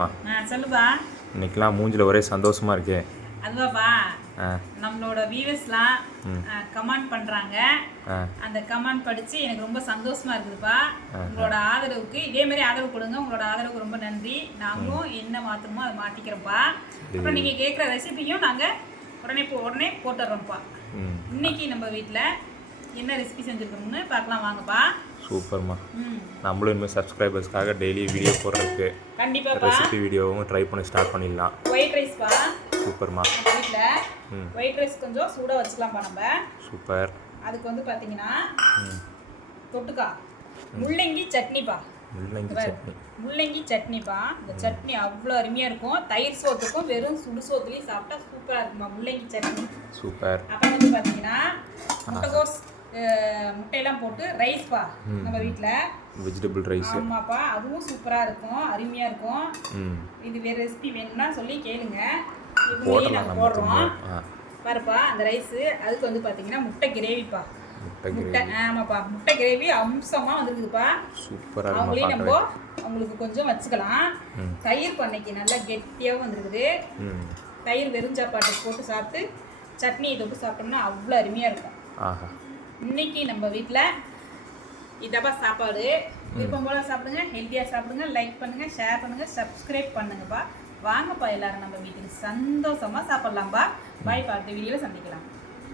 சொல்லுப்பா. இன்னைக்கெல்லாம் மூஞ்சில் ஒரே சந்தோஷமா இருக்கே. அதுவாப்பா, நம்மளோட வியூவர்ஸ்லாம் கமெண்ட் பண்ணுறாங்க. அந்த கமெண்ட் படித்து எனக்கு ரொம்ப சந்தோஷமா இருக்குதுப்பா. உங்களோட ஆதரவுக்கு இதே மாதிரி ஆதரவு கொடுங்க. உங்களோட ஆதரவுக்கு ரொம்ப நன்றி. நாங்களும் என்ன மாற்றணுமோ அதை மாற்றிக்கிறோம்ப்பா. அப்புறம் நீங்கள் கேட்குற ரெசிபியும் நாங்கள் உடனே போட்டுடுறோம்ப்பா. இன்னைக்கு நம்ம வீட்டில் என்ன ரெசிபி செஞ்சுருக்கோம்னு பார்க்கலாம் வாங்கப்பா. சூப்பர்மா. நம்மளும் இனிமேல் சப்ஸ்கிரைபர்ஸ்க்காக டெய்லி வீடியோ போடுறதுக்கு கண்டிப்பாக ரெசிபி வீடியோவும் ட்ரை பண்ணி ஸ்டார்ட் பண்ணிடலாம். ஒயிட் ரைஸ்ப்பா. சூப்பர்மா. வீட்டில் ஒயிட் ரைஸ் கொஞ்சம் சூடாக வச்சுக்கலாம்ப்பா நம்ம. சூப்பர். அதுக்கு வந்து பார்த்தீங்கன்னா தொட்டுக்கா முள்ளங்கி சட்னிப்பா. முள்ளங்கி சட்னிப்பா. இந்த சட்னி அவ்வளோ அருமையாக இருக்கும். தயிர் சோத்துக்கும் வெறும் சுடு சோத்துலேயும் சாப்பிட்டா சூப்பராக இருக்குமா முள்ளங்கி சட்னி. சூப்பர். அப்புறம் வந்து பார்த்தீங்கன்னா முட்டைகோஸ் முட்டையெல்லாம் போட்டு ரைஸ்ப்பா நம்ம வீட்டில். Vegetable rice. ஆமாப்பா, அதுவும் சூப்பராக இருக்கும், அருமையாக இருக்கும். இது வேறு ரெசிபி வேணும்னா சொல்லி கேளுங்க. இதுலேயும் நாங்கள் போடுறோம் பாருப்பா. அந்த ரைஸு அதுக்கு வந்து பார்த்தீங்கன்னா முட்டை கிரேவிப்பா. முட்டை ஆமாப்பா, முட்டை கிரேவி அம்சமாக வந்துருக்குதுப்பா. சூப்பராக. அவங்களையும் நம்ம அவங்களுக்கு கொஞ்சம் வச்சுக்கலாம். தயிர் பண்ணைக்கு நல்லா கெட்டியாகவும் வந்துருக்குது. தயிர் வெறும் சாப்பாட்டுக்கு போட்டு சாப்பிட்டு சட்னியை தொட்டு சாப்பிட்டோம்னா அவ்வளோ அருமையாக இருக்கும். இன்னைக்கு நம்ம வீட்டில் இதப்பா சாப்பாடு. விருப்பம் போல் சாப்பிடுங்க, ஹெல்த்தியாக சாப்பிடுங்க, லைக் பண்ணுங்கள், ஷேர் பண்ணுங்கள், சப்ஸ்கிரைப் பண்ணுங்கப்பா. வாங்கப்பா எல்லாரும் நம்ம வீட்டுக்கு சந்தோஷமாக சாப்பிட்லாம்ப்பா. பாய், அடுத்த வீடியோவில் சந்திக்கலாம்.